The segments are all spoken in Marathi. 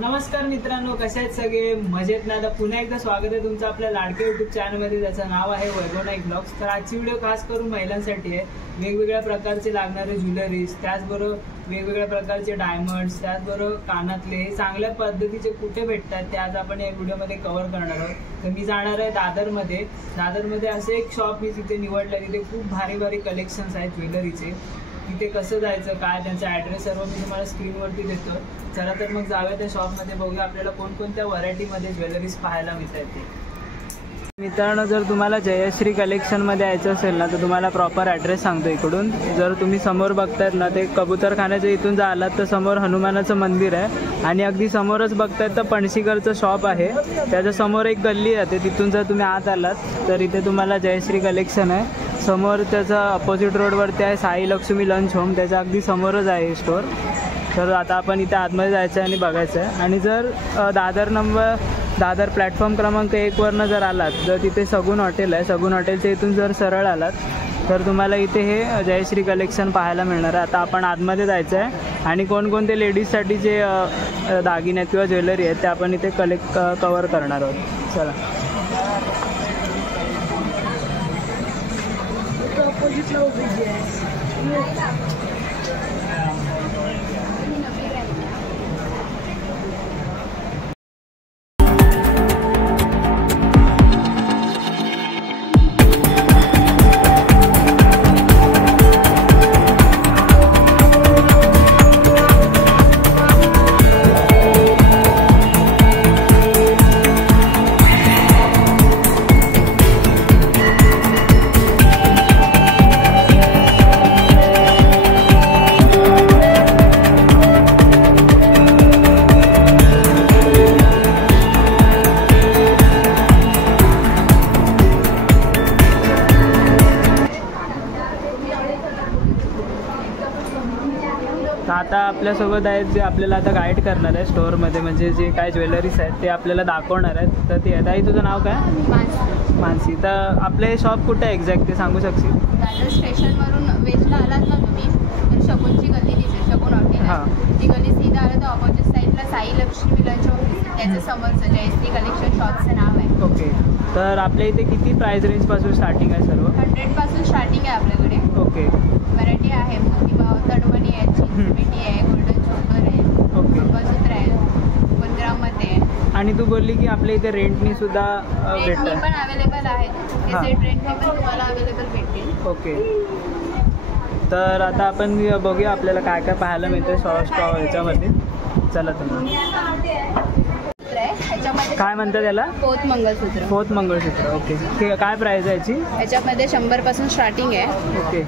नमस्कार मित्रांनो, कसे आहेत सगळे? मजेत ना? तर पुन्हा एकदा स्वागत आहे तुमचं आपल्या लाडक्या युट्यूब चॅनलमध्ये, ज्याचं नाव आहे वैभव नाईक ब्लॉग्स. तर आजची व्हिडिओ खास करून महिलांसाठी आहे. वेगवेगळ्या प्रकारचे लागणारे ज्वेलरीज, त्याचबरोबर वेगवेगळ्या प्रकारचे डायमंड्स, त्याचबरोबर कानातले हे चांगल्या पद्धतीचे कुठे भेटतात ते आज आपण या व्हिडिओमध्ये कव्हर करणार आहोत. तर मी जाणार आहे दादरमध्ये असं एक शॉप मी तिथे निवडलं. तिथे खूप भारी भारी कलेक्शन्स आहेत ज्वेलरीचे. तिथे कसं जायचं, काय त्यांचा ॲड्रेस सर्व मी तुम्हाला स्क्रीनवरती देतो. चला तर मग जाऊया त्या शॉपमध्ये, बघूया आपल्याला कोणकोणत्या व्हरायटीमध्ये ज्वेलरीज पाहायला मिळतात ते. मित्रांनो, जर तुम्हाला जयश्री कलेक्शनमध्ये यायचं असेल ना, तर तुम्हाला प्रॉपर ॲड्रेस सांगतो इकडून. जर तुम्ही समोर बघतायत ना, ते कबूतरखान्याच्या इथून जर आलात तर समोर हनुमानाचं मंदिर आहे आणि अगदी समोरच बघतायत तर पणशीकरचं शॉप आहे. त्याच्या समोर एक गल्ली आहे, तिथून जर तुम्ही आत आलात तर इथे तुम्हाला जयश्री कलेक्शन आहे. समोर त्याचा अपोजिट रोडवरती आहे साई लक्ष्मी लंच होम, त्याच्या अगदी समोरच आहे स्टोर. तर आता आपण इथे आतमध्ये जायचं आहे आणि बघायचं आहे. आणि जर दादर प्लॅटफॉर्म क्रमांक 1वरनं जर आलात तर तिथे सगुन हॉटेल आहे. सगुन हॉटेलच्या इथून जर सरळ आलात तर तुम्हाला इथे हे जयश्री कलेक्शन पाहायला मिळणार आहे. आता आपण आतमध्ये जायचं आहे आणि कोणकोणते लेडीजसाठी जे दागिने आहेत किंवा ज्वेलरी आहेत ते आपण इथे कवर करणार आहोत. चला. आता आपल्यासोबत आहेत जे आपल्याला आता गाईड करणार आहे स्टोअरमध्ये, म्हणजे जे काय ज्वेलरीज आहेत ते आपल्याला दाखवणार आहेत. तर ते ताई, तुझं नाव काय? मानसी. तर आपले शॉप कुठे आहे एक्झॅक्ट ते सांगू शकशील? दादर स्टेशनवरून वेस्टला आलात ना तुम्ही तर शकुनची गल्ली दिसेल, शकुन हॉटेल. हां, ती गल्ली सीधा आलं तर ऑपोजिट साईडला साई लक्ष्मी लंच होम, त्याच्या समोरचं जयश्री कलेक्शन शॉपचं नाव आहे. ओके. तर आपल्या इथे किती प्राईस रेंजपासून स्टार्टिंग आहे? सर्व 100पासून स्टार्टिंग आहे आपल्याकडे. ओके. व्हरायटी आहे, मोतीबाव, तडमणी आहे, चिंचपेटी आहे, गोल्डन चोकर आहे, मंगळसूत्र आहे, 1 ग्राममध्ये. आणि तू बोलली की आपल्या इथे रेंटनी सुद्धा भेटतात? पण अवेलेबल आहेत, ते सेट रेंटनी पण तुम्हाला अवेलेबल भेटतील. ओके. तर आता आपण बघूया आपल्याला काय काय पाहायला मिळतं स्टॉल ह्याच्यामध्ये. चला तुम्ही. काय म्हणतात त्याला? फोर्थ मंगळसूत्र. फोर्थ मंगळसूत्र. ओके. काय प्राइस आहे याची? याच्यामध्ये 100पासून स्टार्टिंग आहे. ओके.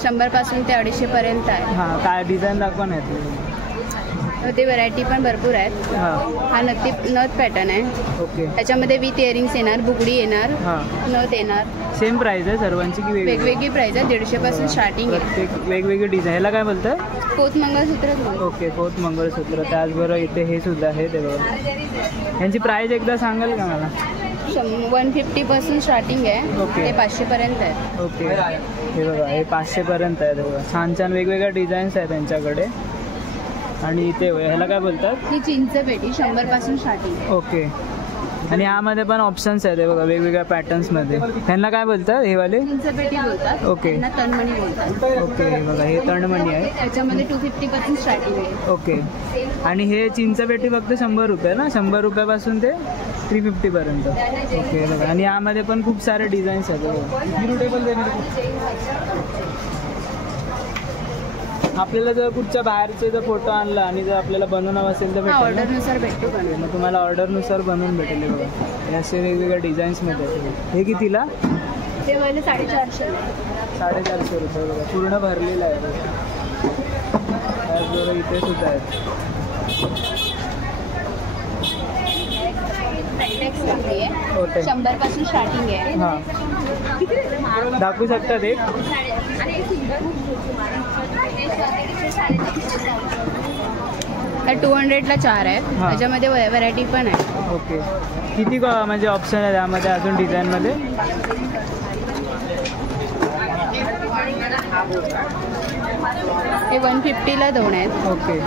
100पासून ते 250 पर्यंत आहे. हां, काय डिझाईन दाखवा नाही ते व्हरायटी पण भरपूर आहेत. हा नथ पॅटर्न आहे. ओके. त्याच्यामध्ये विथ इयरिंग्स येणार, बुगडी येणार, नथ येणार. सेम प्राइस आहे सर्वांची की वेगवेगळी प्राइस आहे? 150पासून स्टार्टिंग आहे. प्रत्येक वेगवेगळी डिझाइन. ह्याला काय बोलतं? फोर्थ मंगळसूत्र. ओके, फोर्थ मंगळसूत्र. त्याचबरोबर इथे हे सुद्धा आहे ते बघा. यांची प्राइस एकदा सांगाल का मला? 150पासून स्टार्टिंग आहे. ओके. ते 500 पर्यंत आहे. ओके. हे बघा, हे 500 पर्यंत आहे. बघा, छान छान वेगवेगळ्या डिझाईन्स आहेत त्यांच्याकडे. आणि इथे ह्याला काय बोलतात? ही चिंचपेटी 100पासून स्टार्टिंग. ओके. आणि यामध्ये पण ऑप्शन्स आहेत बघा वेगवेगळ्या पॅटर्न्समध्ये. ह्यांना काय बोलतात? हे वाले चिंचपेटी बोलतात. ओके. तणमणी बोलतात. ओके. हे बघा, हे तणमणी आहे. त्याच्यामध्ये 250पासून स्टार्टिंग आहे. ओके. आणि हे चिंचपेटी फक्त 100 रुपये ना? 100 रुपयापासून ते 350 पर्यंत. ओके. बघा, आणि यामध्ये पण खूप सारे डिझाईन्स आहेत बघा. आपल्याला जर कुठच्या बाहेरचे जर फोटो आणला आणि जर आपल्याला बनवणं असेल तर भेटेल? ऑर्डरनुसार भेटतो. मग तुम्हाला ऑर्डरनुसार बनवून भेटेल. बघा, हे असे वेगवेगळ्या डिझाईन्समध्ये. हे कितीला? ते वाले 450. 450 रुपये. बघा, पूर्ण भरलेलं आहे. त्याचबरोबर इथे सुद्धा आहेत. आहे 100पासून स्टार्टिंग आहे. हां, दाखवू शकतात एक? 200ला 4 आहे. त्याच्यामध्ये व्हरायटी पण आहे. ओके. किती म्हणजे ऑप्शन आहे त्यामध्ये अजून डिझाईनमध्ये? हे 150ला 2 आहेत. ओके.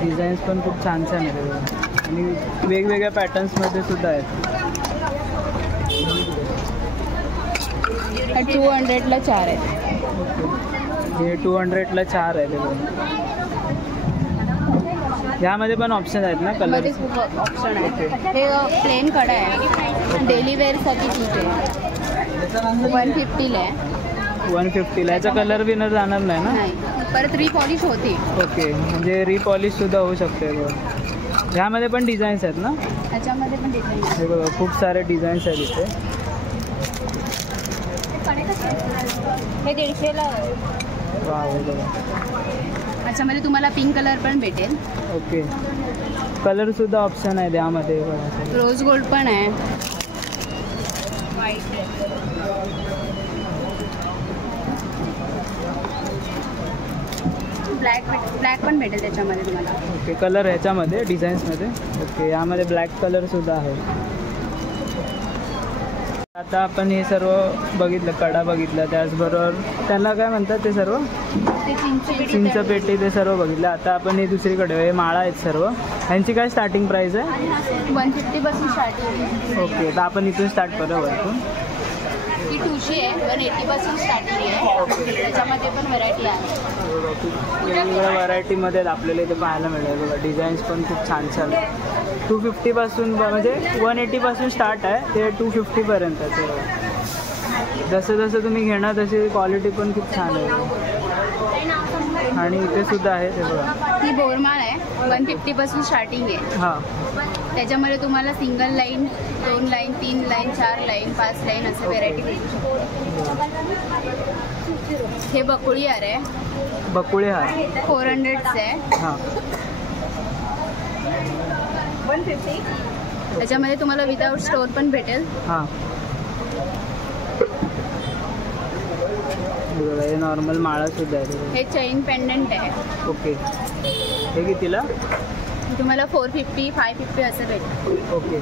डिझाईन्स पण खूप छान छान आहेत बघा. आणि वेगवेगळ्या पॅटर्न्समध्ये सुद्धा आहेत. 200ला 4 आहेत. हे 200ला 4 आहे ते बघा. ह्यामध्ये पण ऑप्शन आहेत ना कलर? मध्ये खूप ऑप्शन आहे. हे प्लेन कडा आहे, डेली वेअरसाठी ठीक आहे. 150ला आहे. 150ला. याचा कलर विनर जाणार नाही ना? नाही, परत रिपॉलिश होती. ओके, म्हणजे रिपॉलिश सुद्धा होऊ शकते बघा. ह्यामध्ये पण डिझाईन्स आहेत ना? त्याच्यामध्ये पण डिझाईन हे बघा खूप सारे डिझाईन्स आहेत इथे. हे 150ला आहे. वा बघा. त्याच्यामध्ये तुम्हाला पिंक कलर पण भेटेल. ओके, कलर सुद्धा ऑप्शन आहे त्यामध्ये बघा. रोज गोल्ड पण आहे. ब्लॅक पण भेटेल त्याच्यामध्ये तुम्हाला. ओके, कलर ह्याच्यामध्ये डिझाईन्समध्ये. ओके, यामध्ये ब्लॅक कलर सुद्धा आहे. आता आपण हे सर्व बघितलं, कडा बघितला, त्याचबरोबर त्यांना काय म्हणतात ते सर्व? ते चिंचपेटी ते सर्व बघितलं. आता आपण हे दुसरीकडे, हे माळा आहेत सर्व. ह्यांची काय स्टार्टिंग प्राईस आहे? 150 पासून स्टार्टिंग. ओके, तर आपण इथून स्टार्ट करू वरतून. ही 200 आहे, 180 पासून स्टार्टिंग आहे. त्याच्यामध्ये पण व्हरायटी आहे. वेगवेगळ्या व्हरायटीमध्ये आपल्याला इथे पाहायला मिळेल बघा. डिझाईन्स पण खूप छान छान. 250 पासून म्हणजे 180 पासून स्टार्ट आहे ते 250 पर्यंत. जसं जसं तुम्ही घेणार तशी क्वालिटी पण खूप छान आहे. आणि इथे सुद्धा आहे ते बघा. ही बोरमाळ आहे, 150 पासून स्टार्टिंग आहे. हां, त्याच्यामध्ये तुम्हाला single line, 2 line, 3 line, 4 line, 5 line असं व्हेरायटी भेटू शकते. हे बकुळी हार आहे. बकुळे हार 400चं आहे. हां. 150. त्याच्यामध्ये तुम्हाला विदाऊट स्टोन पण भेटेल. हां, हे नॉर्मल माळा सुद्धा आहे. हे चेन पेंडंट आहे. ओके, हे कितीला? तुम्हाला 450, 550 असं भेटेल. ओके,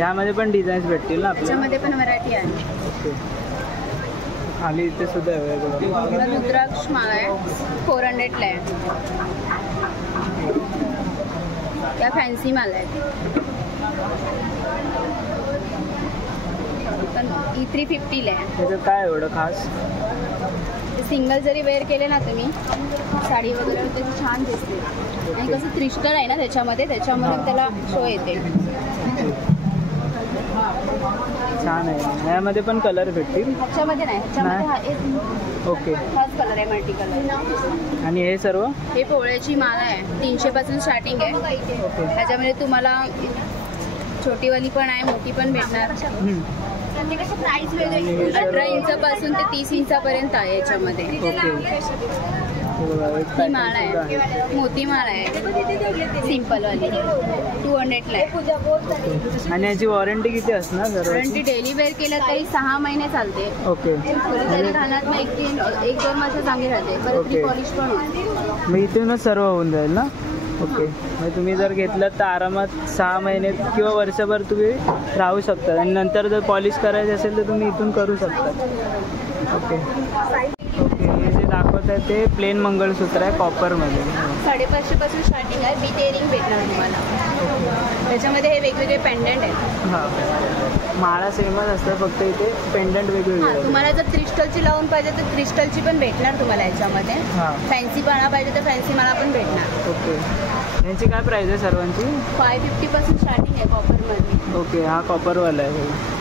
यामध्ये पण डिझाईन्स भेटतील ना आपल्याला? त्याच्यामध्ये पण व्हरायटी आहे. ओके, खाली इथे सुद्धा आहे बघा. रुद्राक्ष माळा आहे, 400ला आहे. त्या फॅन्सी माला आहेत. पण ही 350ला आहे. त्याचं काय एवढं खास? सिंगल जरी वेअर केले ना तुम्ही साडी वगैरे त्याची छान दिसते. आणि कसं क्रिस्टल आहे ना त्याच्यामध्ये, त्याच्यामुळे त्याला शो येते. छान आहे. यामध्ये पण कलर भेटतील? ह्याच्यामध्ये नाही, ह्याच्यामध्ये हा एक ओके, हाच कलर आहे, मल्टी कलर. आणि हे सर्व? हे पोळ्याची माला आहे, 300 पासून स्टार्टिंग आहे. ओके, ह्याच्यामध्ये तुम्हाला छोटीवाली पण आहे, मोठी पण भेटणार. प्राइस वेगळी 18 इंचापासून ते 30 इंचापर्यंत आहे याच्यामध्ये. ओके, ही माळा आहे, मोती माळा आहे, सिम्पलवाली 200ला आहे. आणि याची वॉरंटी किती असणार? वॉरंटी डेली वेअर केलं तरी 6 महिने चालते. ओके, तरी घालत नाही, 1-2 वर्ष चांगली राहते. परत ओके. पॉलिश पण होते. मग इथूनच सर्व होऊन जाईल ना? ओके, मग तुम्ही जर घेतलं तर आरामात 6 महिने किंवा वर्षभर तुम्ही राहू शकता. आणि नंतर जर पॉलिश करायची असेल तर तुम्ही इथून करू शकता. ओके, ओके, हे जे दाखवत आहे ते प्लेन मंगळसूत्र आहे कॉपरमध्ये. 550 पासून स्टार्टिंग आहे. विथ इयरिंग भेटणार तुम्हाला. त्याच्यामध्ये हे वेगवेगळे पेंडंट आहेत. हां, माळा सेमच असतं, फक्त इथे पेंडंट वेगवेगळे. तुम्हाला जर क्रिस्टलची लावून पाहिजे तर क्रिस्टलची पण भेटणार तुम्हाला याच्यामध्ये. हां, फॅन्सी माळा पाहिजे तर फॅन्सी माळा पण भेटणार. ओके, यांची काय प्राईस आहे सर्वांची? 550 पासून स्टार्टिंग आहे कॉपरमध्ये. ओके, हा कॉपरवाला आहे.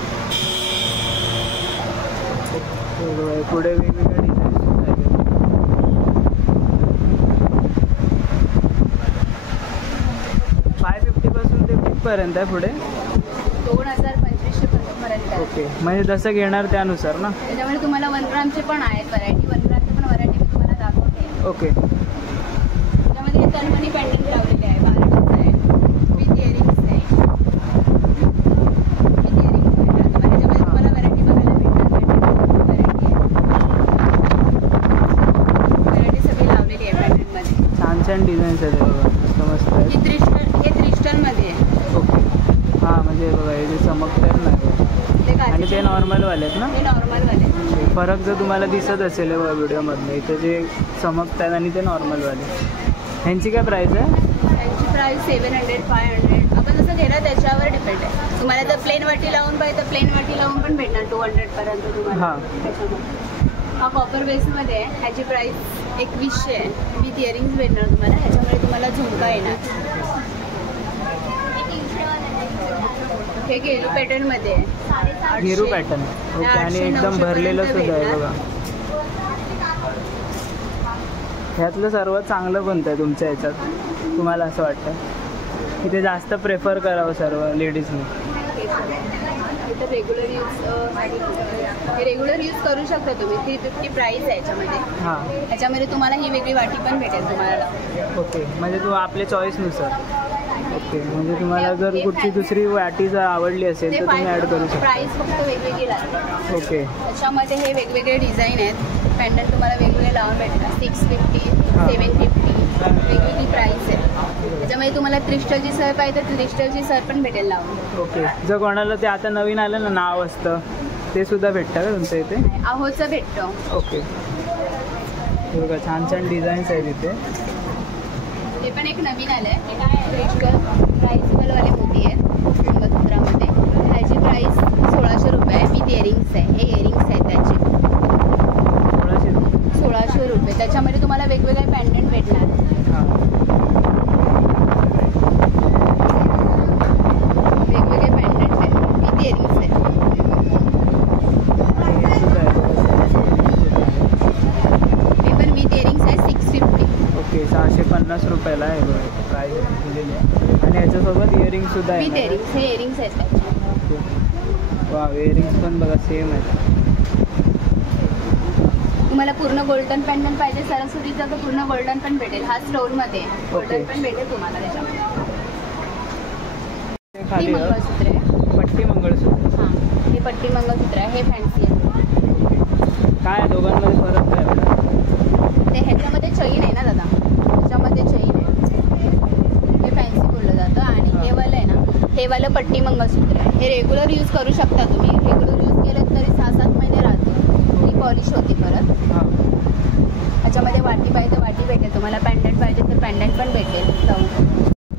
पुढे वेगवेगळे डिझाईन्स आहेत. 550 पासून ते कुठपर्यंत आहे पुढे? 2000-2500 पर्यंत आहे. ओके, म्हणजे जसं घेणार त्यानुसार ना? त्याच्यामध्ये तुम्हाला 1 ग्रामचे पण आहेत व्हरायटी. 1 ग्रामचे पण व्हरायटी मी तुम्हाला दाखवते. ओके, त्याच्यामध्ये हे तनमणी पेंडंट लावलेले आहे, 1200 आहे. विथ इयरिंग्स आहे. विथ इयरिंग्स आहे. त्याच्यामध्ये तुम्हाला व्हरायटी बघायला भेटणार. व्हरायटी सगळी लावलेली आहे पेंडंटमध्ये. छान छान डिझाईन्स आहेत बघा, मस्त आहे. हे क्रिस्टलमध्ये आहे. ओके, हां, म्हणजे बघा हे जे चमकतात ना आणि ते नॉर्मलवाले आहेत ना? हे नॉर्मलवाले. फरक जर तुम्हाला दिसत असेल व्हिडिओमधनं, इथे जे चमकतात आणि ते नॉर्मलवाले. ह्यांची काय प्राईस आहे? त्यांची प्राईस 700 500 आपण जसं घेणार त्याच्यावर डिपेंड आहे. तुम्हाला जर प्लेन वाटी लावून पाहिजे तर प्लेन वाटी लावून पण भेटणार 200 पर्यंत तुम्हाला. त्याच्यामध्ये हा कॉपर बेसमध्ये आहे. ह्याची प्राईस 2100 आहे. विथ इयरिंग्स भेटणार तुम्हाला. ह्याच्यामध्ये तुम्हाला झुमका येणार. हे गेरू पॅटर्नमध्ये आहे. गेरू पॅटर्न. ओके. आणि एकदम भरलेलं सुद्धा आहे बघा. ह्यातलं सर्वात चांगलं कोणतं आहे तुमच्या ह्याच्यात, तुम्हाला असं वाटतं की ते जास्त प्रेफर करावं सर्व लेडीजने? रेग्युलर यूज करू शकता तुम्ही. 350 प्राईस आहे याच्यामध्ये. हां. ह्याच्यामध्ये तुम्हाला ही वेगळी वाटी पण भेटेल तुम्हाला. ओके. म्हणजे तू आपल्या चॉईसनुसार. ओके. म्हणजे तुम्हाला जर कुठची दुसरी वाटी जर आवडली असेल तर तुम्ही ॲड करू शकता. प्राईस फक्त वेगवेगळी लागते. ओके. त्याच्यामध्ये हे वेगवेगळे डिझाईन आहेत. पॅन्डल तुम्हाला वेगवेगळे लावून भेटणार. 650 750 वेगवेगळी प्राईस आहे. त्याच्यामध्ये तुम्हाला क्रिस्टलची सर पाहिजे तर क्रिस्टलची सर पण भेटेल लावून. ओके. जर कोणाला ते आता नवीन आलं ना नाव असतं ते सुद्धा भेटतं का तुमच्या इथे? आहोचं भेटतं. ओके. बघा छान छान डिझाईन्स आहेत इथे. हे पण एक नवीन आलं आहे. क्रिस्टल प्राईसवाले मोती आहेत मंगळसूत्रामध्ये. ह्याची प्राईस 1600 रुपये आहे. विथ इयरिंग्स आहे. हे इयरिंग्स आहेत त्याचे 1600 रुपये. त्याच्यामध्ये तुम्हाला वेगवेगळे पॅन्डंट भेटणार. वेगवेगळे पॅन्डंट आहेत विथ इयरिंग्स आहेत. हे पण विथ इयरिंग्स आहे 650. ओके. 650 रुपयाला आहे प्राईस दिलेली आहे. आणि याच्यासोबत इयरिंग सुद्धा आहे. With earrings. हे इयरिंग्स आहेत त्याचे. वा. इयरिंग्स पण बघा सेम आहेत. तुम्हाला पूर्ण गोल्डन पॅन्डंट पाहिजे सरस्वतीचं तर पूर्ण गोल्डन पण भेटेल. हा स्टोनमध्ये गोल्डन पण भेटेल तुम्हाला त्याच्यामध्ये. खाली मंगळसूत्र आहे. पट्टी मंगळसूत्र. हां. हे पट्टी मंगळसूत्र आहे. हे फॅन्सी आहे. काय आहे दोघांमध्ये फरक काय एवढा? ते ह्याच्यामध्ये चैन आहे ना दादा. ह्याच्यामध्ये चैन आहे. हे फॅन्सी बोललं जातं. आणि हे वालं आहे ना, हे वालं पट्टी मंगळसूत्र आहे. हे रेग्युलर यूज करू शकता तुम्ही. रेग्युलर यूज केलं तरी 6-7 महिने राहते. ती पॉलिश होती परत. ह्याच्यामध्ये वाटी पाहिजे वाटी भेटेल तुम्हाला. पॅन्डंट पाहिजे तर पॅन्डंट पण भेटेल लावून.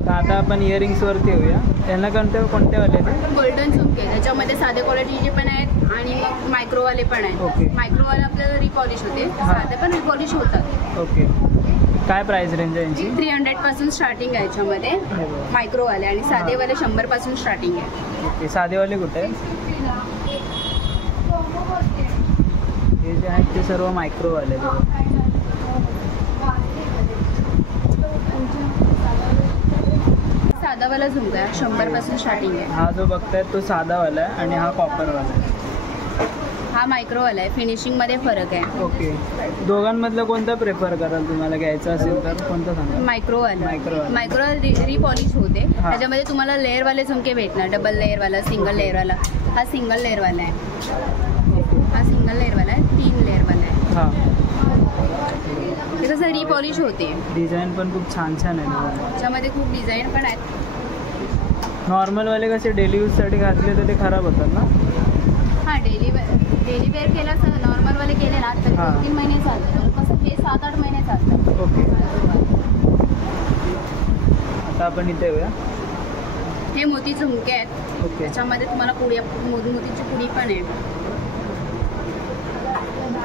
तर आता आपण इयरिंग्सवरती येऊया. त्यांना कोणते वाले आहेत? गोल्डन झुमके. त्याच्यामध्ये साधे क्वालिटीचे पण आहेत आणि मग मायक्रोवाले पण आहेत. ओके. मायक्रोवाले आपल्याला रिपॉलिश होते. साधे पण रिपॉलिश होतात. ओके. काय प्राइस रेंज आहे यांची? 300 पासून स्टार्टिंग आहे याच्यामध्ये मायक्रोवाले. आणि साधेवाले 100 पासून स्टार्टिंग आहे. ओके. साधेवाले कुठे आहे? हे जे आहेत ते सर्व मायक्रोवाले. साधावाला झुमका आहे 100 पासून स्टार्टिंग आहे. हा जो बघताय तो साधावाला आहे आणि हा कॉपरवाला आहे. हा मायक्रोवाला आहे. फिनिशिंगमध्ये फरक आहे. ओके. दोघांमधलं कोणतं प्रेफर कराल तुम्हाला घ्यायचं असेल तर कोणतं सांगा? मायक्रोवाला. रिपॉलिश होते. त्याच्यामध्ये तुम्हाला लेअरवाले झुमके भेटणार. डबल लेअरवाला, सिंगल लेअरवाला. हा सिंगल लेअरवाला आहे. हा सिंगल लेअरवाला आहे. 3 लेअरवाला आहे. हां. हे कसं रिपॉलिश होते. डिझाईन पण खूप छान छान आहे. त्याच्यामध्ये खूप डिझाईन पण आहेत. नॉर्मलवाले कसे डेली यूजसाठी घातले तर ते खराब होतात ना? हां. डेली वेअर केलं असं नॉर्मलवाले केले ना तर 2-3 महिने चालतात. कसं हे 7-8 महिने चालतात. ओके. आता आपण इथे येऊया. हे मोती झुमके आहेत. ओके. त्याच्यामध्ये तुम्हाला मोतीची पुडी पण आहे.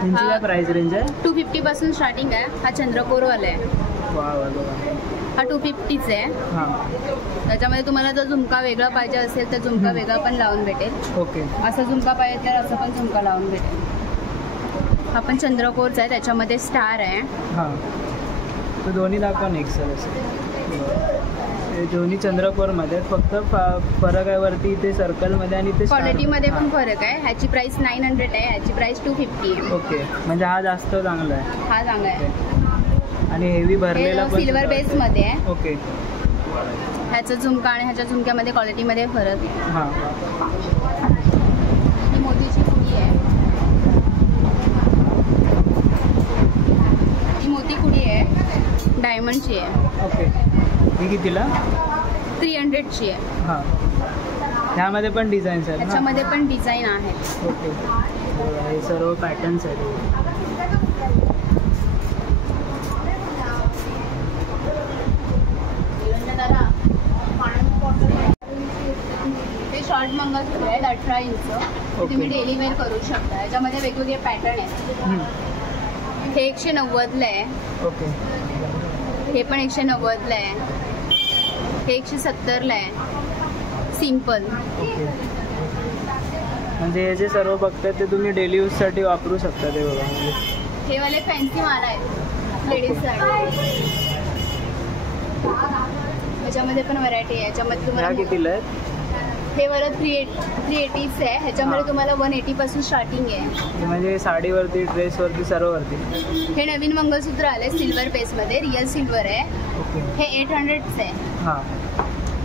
यांची काय प्राइस रेंज आहे? 250 पासून स्टार्टिंग आहे. हा चंद्रकोरवाला आहे. वा. हा 250च आहे. हां. त्याच्यामध्ये तुम्हाला जर झुमका वेगळा पाहिजे असेल तर झुमका वेगळा पण लावून भेटेल. ओके. असं झुमका पाहिजे तर असं पण झुमका लावून भेटेल. हा पण चंद्रकोरचा आहे. त्याच्यामध्ये स्टार आहे. हां. तो दोन्ही दाखवा नेक्स्ट सर. हे दोन्ही चंद्रकोरमध्ये फक्त फरक आहे वरती इथे सर्कलमध्ये आणि ते क्वालिटीमध्ये पण फरक आहे. ह्याची प्राइस 900 आहे. ह्याची प्राइस 250 आहे. ओके. म्हणजे हा जास्त चांगला आहे. हा चांगला आहे. आणि हेवी भरलेला पण सिल्वर बेसमध्ये आहे. ओके. ह्याचा झुमका आणि ह्याच्या झुमक्यामध्ये क्वालिटीमध्ये फरक आहे. हां. ही मोतीची पुडी आहे. ही मोती पुडी आहे. डायमंडची आहे. ओके. ही कितीला? 300ची आहे. हां. ह्यामध्ये पण डिझाईन्स आहेत ना? ह्याच्यामध्ये पण डिझाईन आहेत. ओके. हे सर्व पॅटर्न्स आहेत. 18 इंच. तुम्ही डेली वेअर करू शकता. याच्यामध्ये वेगवेगळे पॅटर्न आहेत. हे 190ला आहे. ओके. हे पण 190ला आहे. हे 170ला आहे. सिम्पल. ओके. म्हणजे हे जे सर्व बघतात ते तुम्ही डेली यूजसाठी वापरू शकता. ते बघा म्हणजे हे वाले फॅन्सी माल आहेत लेडीजसाठी. याच्यामध्ये पण व्हरायटी आहे. याच्यामध्ये तुम्हाला कितीला आहेत? हे वाला 380 आहे. ह्याच्यामध्ये तुम्हाला 180 पासून स्टार्टिंग आहे. म्हणजे साडीवरती, ड्रेसवरती, सर्ववरती. हे नवीन मंगळसूत्र आले सिल्वर बेसमध्ये. रिअल सिल्वर आहे. ओके. हे 800 आहे. हां.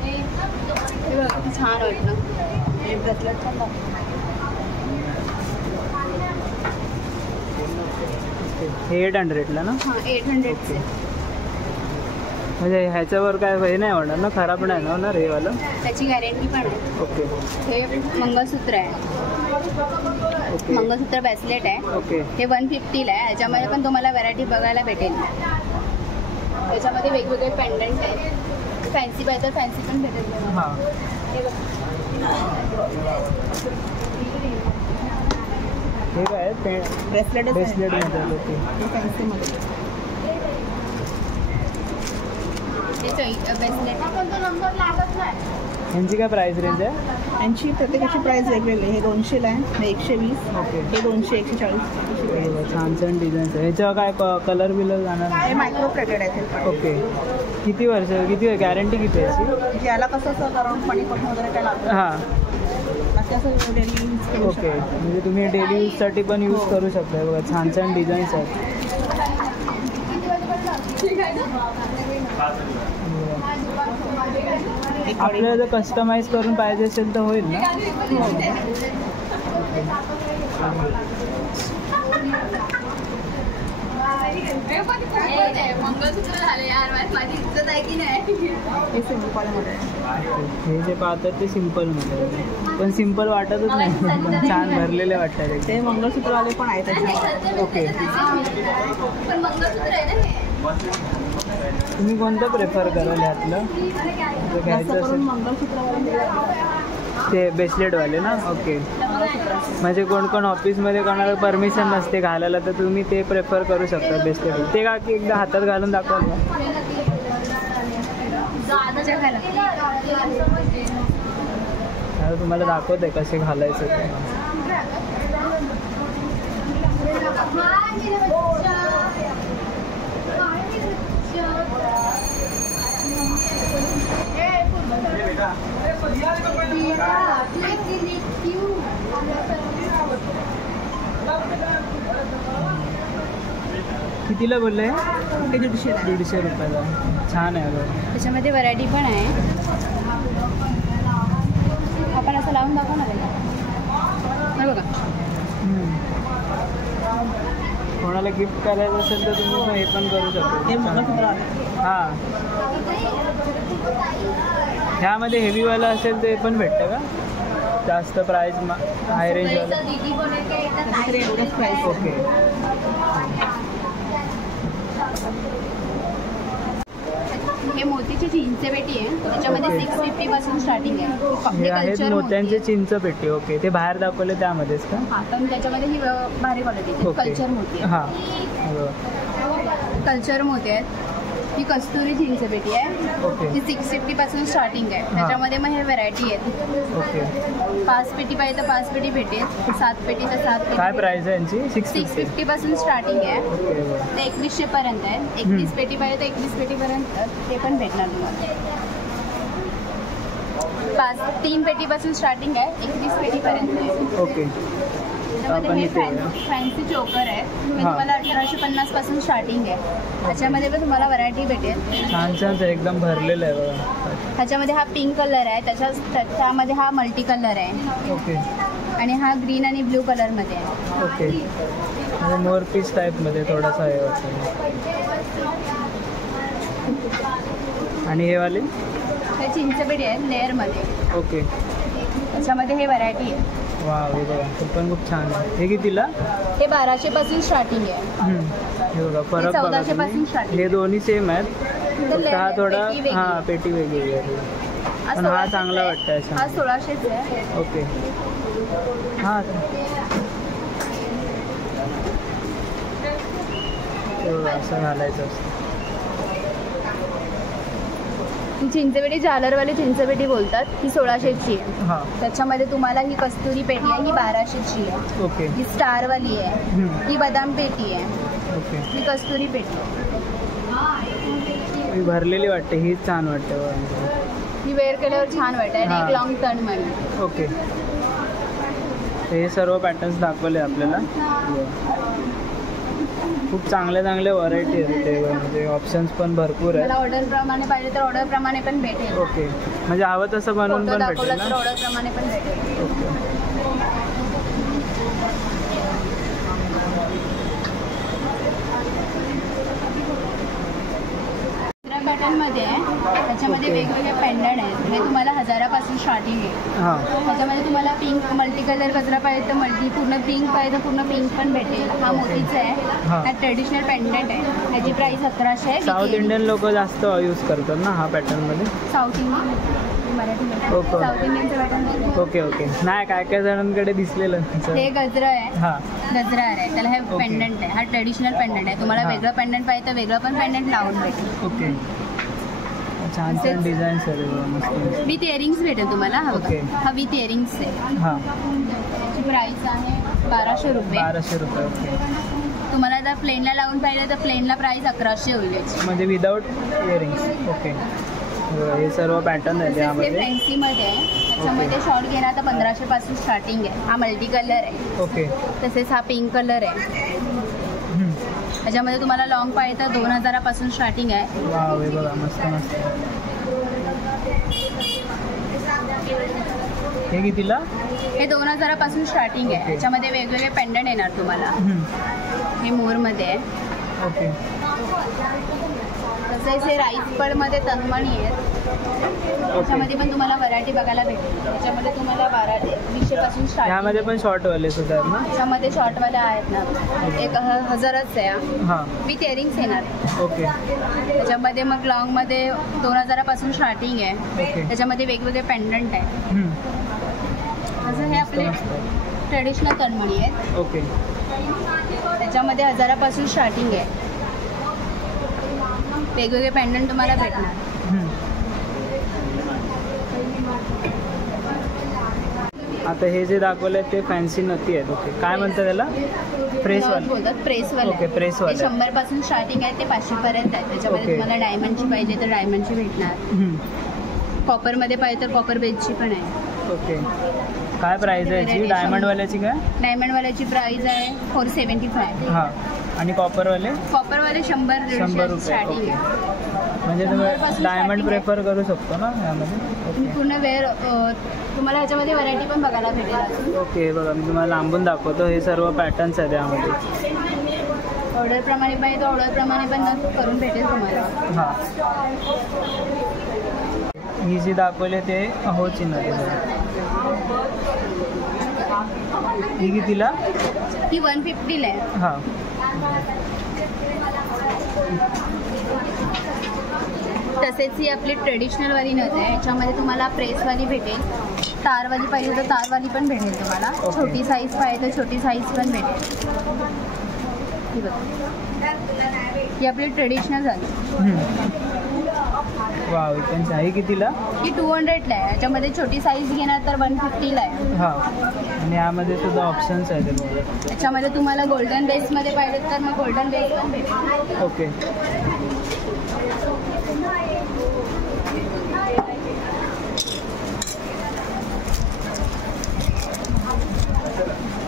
हे बघा किती छान वाटलं. हे ब्रेसलेट पण बघा. हे 800ला ना? हां 800 आहे. म्हणजे ह्याच्यावर काय हे नाही होणार ना, खराब नाही होणार हे वाला? त्याची गॅरंटी पण आहे. ओके. हे मंगळसूत्र आहे. ओके. मंगळसूत्र ब्रेसलेट आहे. ओके. हे 150ला आहे. ह्याच्यामध्ये पण तुम्हाला व्हरायटी बघायला भेटेल. त्याच्यामध्ये वेगवेगळे पेंडंट आहेत. फॅन्सी पाहिजे तर फॅन्सी पण भेटेल. हां. हे बघा. हे काय आहे? ब्रेसलेट ब्रेसलेटमध्ये. ओके. फॅन्सीमध्ये ब्रेसलेट. यांची काय प्राइस रेंज आहे? यांची प्रत्येकाची प्राईस वेगवेगळी. हे 200ला आहे. हे 120. ओके. हे 200, 140. छान छान डिझाईन्स आहे. ह्याच्यावर काय कलर बिलर जाणार? हे मायक्रो प्लेटेड आहेत. ओके. किती वर्ष, किती गॅरंटी किती आहे याची? म्हणजे याला कसं असं गरम पाणी करून वगैरे काय लागतं. हां. बाकी असं डेली यूज करू ओके. शकतो. म्हणजे तुम्ही डेली यूजसाठी पण यूज करू शकता. बघा छान छान डिझाईन्स आहेत. आपल्याला जर कस्टमाइज करून पाहिजे असेल तर होईल ना? मंगळसूत्र झाले यार. माझी इज्जत आहे की नाही. हे सिम्पलमध्ये आहे. हे जे पाहतात ते सिम्पलमध्ये, पण सिम्पल वाटतच नाही. पण छान भरलेले वाटतात. ते मंगळसूत्रवाले पण आहेत त्याच्यामध्ये. ओके. पण मंगळसूत्र आहे ना हे. तुम्ही कोणतं प्रेफर कराल यातलं? जर घ्यायचं करून असेल मंगळसूत्रवाले ते ब्रेसलेटवाले ना? ओके. म्हणजे कोण कोण ऑफिसमध्ये कोणाला परमिशन नसते घालायला तर तुम्ही ते प्रेफर करू शकता ब्रेसलेट. ते का की एकदा हातात घालून दाखवाल का? आता तुम्हाला दाखवत आहे कसे घालायचं ते. कितीला बोलले? हे 150 आहे. 150 रुपयाला. छान आहे बघा. त्याच्यामध्ये व्हरायटी पण आहे. आपण असं लावून दाखवणार आहे का? बघा. कोणाला गिफ्ट करायचं असेल तर तुम्ही पण हे पण करू शकता. हे मंगळसूत्रवाले. हां. ह्यामध्ये हेवीवाला असेल ते पण भेटतं का? जास्त प्राईस हाय रेंजवाला? तरी एवढंच प्राईस. ओके. हे मोतीची चिंचे पेटी आहे. त्याच्यामध्ये 650 पासून स्टार्टिंग आहे. हे आहेत मोत्यांचे चिंच पेटी. ओके. ते बाहेर दाखवले त्यामध्येच का? हां पण त्याच्यामध्ये ही भारी क्वालिटी. ओके. कल्चर मोती आहे. हां. कल्चर मोती आहेत. ही कस्तुरी चिंचपेटी आहे. ओके. ही 650 पासून स्टार्टिंग आहे. त्याच्यामध्ये मग हे व्हरायटी आहेत. ओके. 5 पेटी पाहिजे तर 5 पेटी भेटेल. 7 पेटी तर 7 पेटी. काय प्राइस आहे यांची? 650 पासून स्टार्टिंग आहे. ओके. ते 2100 पर्यंत आहे. 21 पेटी पाहिजे तर 21 पेटीपर्यंत ते पण भेटणार तुम्हाला. 3 पेटीपासून स्टार्टिंग आहे. 21 पेटीपर्यंत आहे. ओके. त्याच्यामध्ये हे फॅन्सी चोकर आहे. हे तुम्हाला 1850 पासून स्टार्टिंग आहे. त्याच्यामध्ये पण तुम्हाला व्हरायटी भेटेल. छान छान एकदम भरलेलं आहे बघा. ह्याच्यामध्ये हा पिंक कलर आहे. त्यामध्ये हा मल्टी कलर आहे. ओके. आणि हा ग्रीन आणि ब्ल्यू कलरमध्ये आहे. ओके. म्हणजे मोर पीस टाईपमध्ये थोडासा हे वाटतं. आणि हे वाले? हे चिंचपेटी आहे लेअरमध्ये. ओके. त्याच्यामध्ये हे व्हरायटी आहे. वा हे बघा ते पण खूप छान आहे. हे कितीला? हे 1200 पासून स्टार्टिंग आहे. हे बघा फरक बघा 1400 पासून तुम्ही. starting. हे दोन्ही सेम आहेत. फक्त हा थोडा पेटी वेगळी. हां पेटी वेगळी आहे. पण हा चांगला वाटतंय हा असा. 1600 आहे. ओके. हां असं घालायचं असतं. ही चिंचपेटी झालरवाली चिंचपेटी बोलतात. ही 1600ची आहे. हां त्याच्यामध्ये तुम्हाला ही कस्तुरी पेटी आहे, ही 1200ची आहे. ओके. ही स्टारवाली आहे, ही बदाम पेटी आहे, ओके. ही कस्तुरी पेटी आहे. ही भरलेली वाटते, ही छान वाटते बघा. ही वेअर केल्यावर छान वाटते आणि हां. एक लॉंग टर्न म्हणून. ओके. हे सर्व पॅटर्न्स दाखवले आपल्याला. खूप चांगले चांगले व्हरायटी आहेत ते, म्हणजे ऑप्शन्स पण भरपूर मला आहेत. ऑर्डर प्रमाणे पाहिजे तर ऑर्डर प्रमाणे पण भेटेल. ओके. म्हणजे हवं तसं बनवून फोटो पण भेटेल दाखवला तर ना. ऑर्डर प्रमाणे पण भेटेल. ओके. पॅटर्नमध्ये आहे, त्याच्यामध्ये ओके. वेगवेगळे पेंडंट आहेत. हे तुम्हाला 1000पासून स्टार्टिंग आहे. हां त्याच्यामध्ये तुम्हाला पिंक मल्टी कलर गजरा पाहिजे तर पूर्ण पिंक पाहिजे तर पूर्ण पिंक पण भेटेल. हा मोतीचा आहे, हां. हा ट्रेडिशनल पेंडंट आहे. त्याची प्राइस 1100 आहे. साऊथ इंडियन लोक जास्त यूज करतात ना हा पॅटर्नमध्ये. South Indian Marathi okay. South इंडियनचं पॅटर्न. Okay okay. नाही काय काय जणांकडे दिसलेलं हे गजरा आहे, हां गजरा आहे, त्याला हे ओके. पेंडंट आहे. हा ट्रेडिशनल पेंडंट आहे. तुम्हाला हां. वेगळं पेंडंट पाहिजे तर वेगळं पण पेंडंट लावून भेटेल. ओके. छान छान डिझाईन्स आहे बघा, मस्त. विथ इयरिंग्स भेटेल तुम्हाला. हा ओके. बघा. हा विथ इयरिंग्स आहे. हां त्याची प्राइस आहे 1200 रुपये. 1200 रुपये. ओके. तुम्हाला जर प्लेनला लावून पाहिजे तर प्लेनला प्राइस 1100 होईल याची. म्हणजे विदाऊट इयरिंग्स. ओके. हे सर्व पॅटर्न आहे तसेच ते त्यामध्ये. फॅन्सीमध्ये आहे. त्याच्यामध्ये शॉर्ट घेणार तर 1500 पासून स्टार्टिंग आहे. हा मल्टी कलर आहे. ओके. तसेच हा पिंक कलर आहे. त्याच्यामध्ये तुम्हाला लॉंग पाहिजे तर 2000 पासून स्टार्टिंग आहे. वाव, हे बघा मस्त मस्त. हे कितीला? हे 2000 पासून स्टार्टिंग आहे. ओके. याच्यामध्ये वेगवेगळे पेंडंट येणार तुम्हाला. हे मोरमध्ये आहे. ओके. तसेच हे राईस पडमध्ये तन्मणी आहेत. त्याच्यामध्ये पण तुम्हाला व्हरायटी बघायला भेटेल. त्याच्यामध्ये तुम्हाला 200 पासून स्टार्टिंग. ह्यामध्ये पण शॉर्टवाले सुद्धा आहेत ना. त्याच्यामध्ये शॉर्टवाले आहेत ना. एक 1000च आहे. हां विथ इयरिंग्स येणार आहे. ओके. त्याच्यामध्ये मग लॉंगमध्ये 2000 पासून स्टार्टिंग आहे. ओके. त्याच्यामध्ये वेगवेगळे पेंडंट आहे. असं हे आपले ट्रेडिशनल तन्मणी आहेत. ओके. त्याच्यामध्ये 1000 पासून स्टार्टिंग आहे. वेगवेगळे पेंडंट तुम्हाला भेटणार. आता हे जे दाखवले ते फॅन्सी नथी आहेत. ओके. काय म्हणतात त्याला? प्रेसवाले बोलतात प्रेसवाले. ओके, प्रेसवाले. 100 पासून स्टार्टिंग आहे ते 500 पर्यंत आहे. त्याच्यामध्ये ओके. तुम्हाला डायमंडची पाहिजे तर डायमंडची भेटणार. कॉपरमध्ये पाहिजे तर कॉपर बेसची पण आहे. ओके. काय प्राइस आहे याची? डायमंडवाल्याची काय? डायमंडवाल्याची प्राइस आहे 475. हां. आणि कॉपरवाले? कॉपरवाले 100 रुपये. Starting okay. आहे. म्हणजे तुम्ही 100 डायमंड starting प्रेफर करू शकतो ना यामध्ये. तुम्ही ओके. पूर्ण वेअर तुम्हाला ह्याच्यामध्ये व्हरायटी पण बघायला भेटेल. ओके. बघा मी तुम्हाला लांबून दाखवतो. हे सर्व पॅटर्न्स आहेत यामध्ये. ऑर्डरप्रमाणे पाहिजे तर ऑर्डरप्रमाणे पण करून भेटेल तुम्हाला. हां. ही जी दाखवली ते अहोची नदी. ही कितीला? ही 150ला आहे. हां. तसेच ही आपली ट्रेडिशनलवाली नथ आहे. याच्यामध्ये तुम्हाला प्रेसवाली भेटेल. तारवाली पाहिजे तर तारवाली पण भेटेल तुम्हाला. ओके. छोटी साईज पाहिजे तर छोटी साईज पण भेटेल. ही बघा. ही आपली ट्रेडिशनल झाली. वाव, इथं ही कितीला? ही 200ला आहे. याच्यामध्ये छोटी साईज घेणार तर 150ला आहे. हां. आणि यामध्ये सुद्धा ऑप्शन्स आहेत बघा. याच्यामध्ये तुम्हाला गोल्डन बेसमध्ये पाहिजे तर मग गोल्डन बेस पण भेटेल. ओके.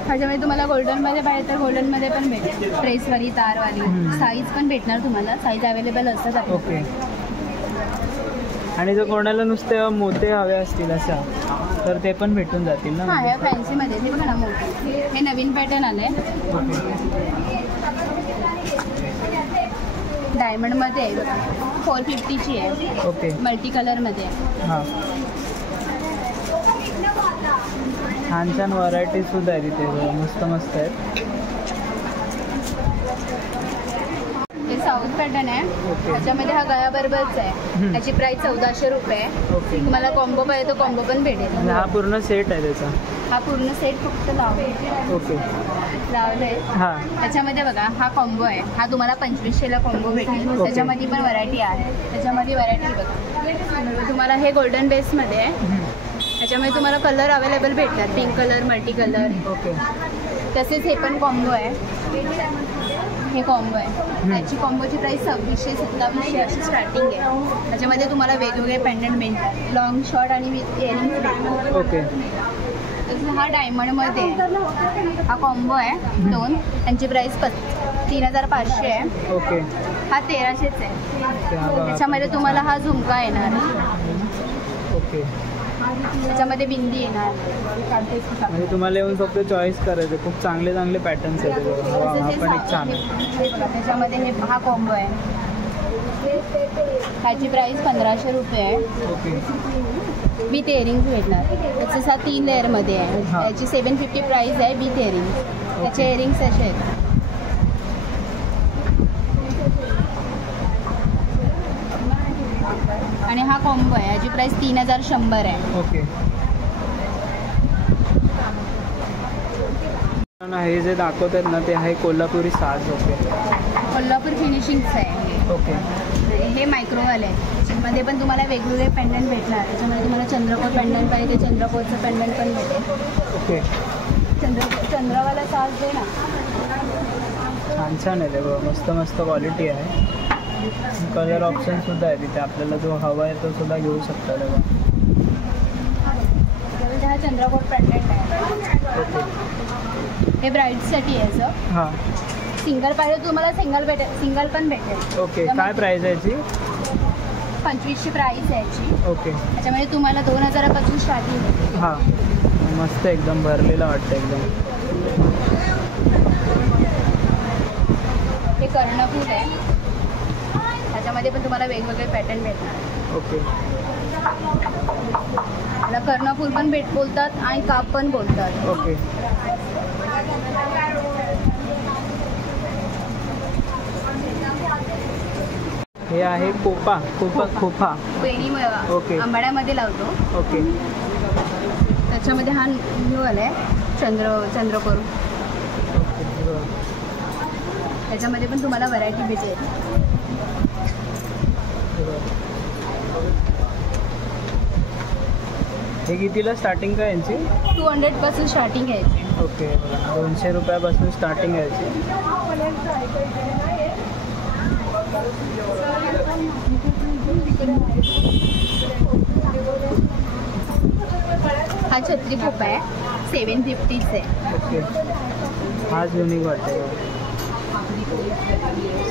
ह्याच्यामध्ये तुम्हाला गोल्डनमध्ये पाहिजे तर गोल्डनमध्ये पण भेटेल. प्रेसवाली तारवाली साईज पण भेटणार तुम्हाला. साईज अवेलेबल असतात आपल्याकडे. ओके. आणि जर कोणाला नुसते मोते हवे असतील अशा तर ते पण भेटून जातील ना. हां, ह्या फॅन्सीमध्ये हे बघा ना मोठे. हे नवीन पॅटर्न आले. ओके. डायमंडमध्ये आहे बघा. 450ची आहे. ओके. मल्टी कलरमध्ये आहे. हां. छान छान व्हरायटी सुद्धा आहे तिथे. मस्त मस्त आहेत. हे साऊथ पॅटर्न आहे. ओके. त्याच्यामध्ये हा गळ्याबरोबरच आहे. त्याची प्राइस 1400 रुपये. ओके. तुम्हाला कॉम्बो पाहिजे तर कॉम्बो पण भेटेल. आणि हा पूर्ण सेट आहे त्याचा. हा पूर्ण सेट फक्त लावलाय. ओके. हां. त्याच्यामध्ये बघा हा कॉम्बो आहे. हा तुम्हाला 2500ला कॉम्बो भेटेल. ओके. त्याच्यामध्ये पण व्हरायटी आहे. त्याच्यामध्ये व्हरायटी बघा तुम्हाला हे गोल्डन बेसमध्ये आहे. त्याच्यामध्ये तुम्हाला कलर अवेलेबल भेटतात. Pink colour, multi colour. Okay. तसेच हे पण कॉम्बो आहे. हे कॉम्बो आहे. त्याची कॉम्बोची प्राइस 2600-2700 अशी स्टार्टिंग आहे. त्याच्यामध्ये तुम्हाला वेगवेगळे पेंडंट मिळतात. लॉंग शॉर्ट आणि विथ इयरिंग्स भेटतात. ओके. तसं हा डायमंडमध्ये आहे. हा कॉम्बो आहे 2. त्यांची प्राइस 3500 आहे. ओके. हा 1300च आहे. त्याच्यामध्ये तुम्हाला हा झुमका येणार. ओके. त्याच्यामध्ये बिंदी येणार. म्हणजे तुम्हाला येऊन फक्त चॉईस करायचं. खूप चांगले चांगले पॅटर्न्स आहेत. वा, हा पण एक छान आहे. त्याच्यामध्ये हे हा कॉम्बो आहे. ह्याची प्राइस 1500 रुपये आहे. ओके. विथ इयरिंग्स भेटणार. त्याचं 3 लेअरमध्ये आहे. हां. याची 750 प्राइस आहे विथ इयरिंग्स. त्याचे इयरिंग्स असे आहेत. आणि हा कॉम्बो आहे. याची प्राइस 3100 आहे. ओके. हे जे दाखवतात ना ते आहे कोल्हापुरी साज. ओके. कोल्हापूर फिनिशिंगचं आहे. ओके. हे मायक्रोवाले आहे. त्याच्यामध्ये पण तुम्हाला वेगवेगळे पेंडंट भेटणार. त्याच्यामध्ये तुम्हाला चंद्रकोर पेंडंट पाहिजे ते चंद्रकोरचं पेंडंट पण भेटेल. ओके. चंद्रवाला साज दे ना. छान छान आहे ते बघ. मस्त मस्त क्वालिटी आहे. कलर ऑप्शन सुद्धा आहे तिथे. आपल्याला जो हवा आहे तो सुद्धा घेऊ शकता तेव्हा. हा चंद्रकोर पेंडंट आहे. ओके. हे ब्राईडसाठी आहे असं. हां. सिंगल पाहिजे तुम्हाला सिंगल पण भेटेल. ओके. काय प्राईस आहे याची? 2500 प्राईस आहे याची. ओके. त्याच्यामध्ये तुम्हाला 2000पासून स्टार्टिंग आहे. हां. मस्त एकदम भरलेला वाटतं एकदम. हे कर्णफूल आहे. त्याच्यामध्ये पण तुम्हाला वेगवेगळे पॅटर्न भेटणार. ओके. त्याला कर्णफूल पण बोलतात आणि काप पण बोलतात. ओके. हे आहे खोपा. वेणी ओके. आंबाड्यामध्ये लावतो. ओके. त्याच्यामध्ये हा न्यू आलाय चंद्रकोर. ओके. त्याच्यामध्ये पण तुम्हाला व्हरायटी भेटेल. हे कितीला स्टार्टिंग काय यांची? 200पासून स्टार्टिंग आहे याची. ओके. 200 रुपयापासून स्टार्टिंग आहे याची. हा छत्री खूप आहे. 750च आहे. ओके. हाच युनिक वाटते.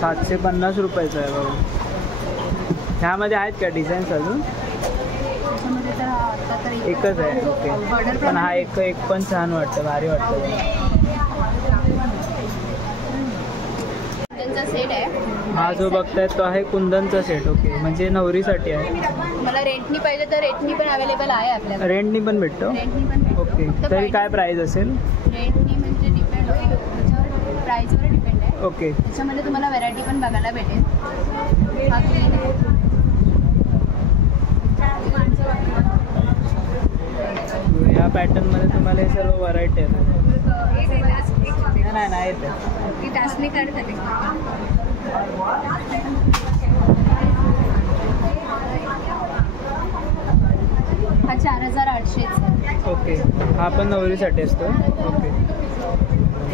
750 रुपयाचा आहे बघा. ह्यामध्ये आहेत का डिझाईन्स अजून? त्याच्यामध्ये तर आता तर एकच आहे. ओके. पण हा एक पण छान वाटतं. भारी वाटतं. त्यांचा सेट आहे. हा जो बघतायत तो आहे कुंदनचा सेट. ओके. म्हणजे नवरीसाठी आहे. मला रेंटनी पाहिजे तर रेंटनी पण अवेलेबल आहे आपल्याकडे. रेंटनी पण भेटतो. रेंटनी पण भेटतो. ओके. फक्त तरी काय प्राईस असेल? रेंटनी म्हणजे डिपेंड होईल त्याच्यावर, प्राईसवर डिपेंड आहे. ओके. त्याच्यामध्ये तुम्हाला व्हरायटी पण बघायला भेटेल. हा क्लीन आहे. या पॅटर्नमध्ये तुम्हाला हे सर्व व्हरायटी आहे. नाही येते. ती टाचणी कार्ड झाली. हा 4800. ओके. हा पण नवरीसाठी असतो. ओके.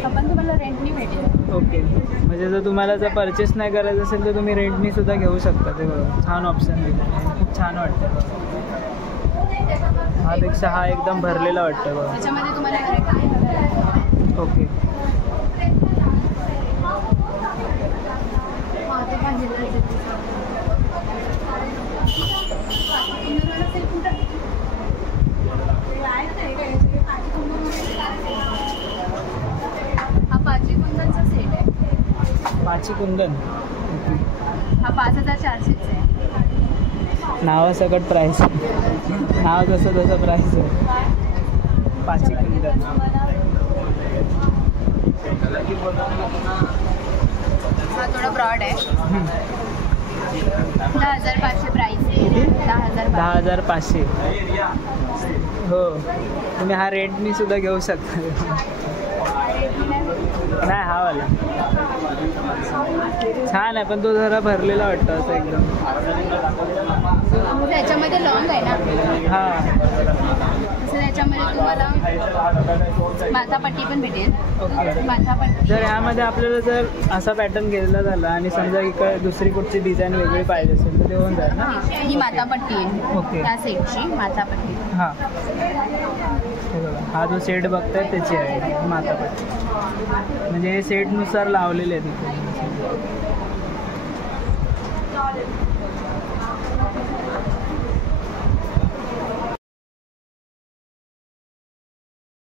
हा पण तुम्हाला रेंटनी भेटेल. ओके. म्हणजे जर तुम्हाला जर परचेस नाही करायचं असेल तर तुम्ही रेंटनी सुद्धा घेऊ शकता. ते बघा छान ऑप्शन दिलं. खूप छान वाटतं. हापेक्षा हा एकदम भरलेला वाटतं बघा. त्याच्यामध्ये तुम्हाला व्हरायटी. ओके. हा पाची कुंदनचा सेट आहे. पाची कुंदन. ओके. हा 5400 आहे. नावासकट प्राईस. नाव तसं प्राईस आहे. पाची कुंदन. हा थोडा ब्रॉड आहे. हम्म. 10,500 प्राइस आहे. किती? 10,500. 10,500. हो, तुम्ही हा रेट मी सुद्धा घेऊ शकता. नाही, हा वाला छान आहे, पण तो जरा भरलेला वाटतो असं एकदम. त्याच्यामध्ये लॉंग आहे ना, हां. तसं त्याच्यामध्ये तुम्हाला माथापट्टी पण भेटेल. ओके. माथापट्टी जर ह्यामध्ये आपल्याला जर असा पॅटर्न केलेला झाला आणि समजा इकडे दुसरी कुठची डिझाईन वेगळी पाहिजे असेल तर ते होऊन जाईल ना. ही माथापट्टी आहे. ओके. त्या सेटची माथापट्टी. हां, हे बघा, हा जो सेट बघताय त्याची आहे माथापट्टी. म्हणजे हे सेटनुसार लावलेले आहेत इथे.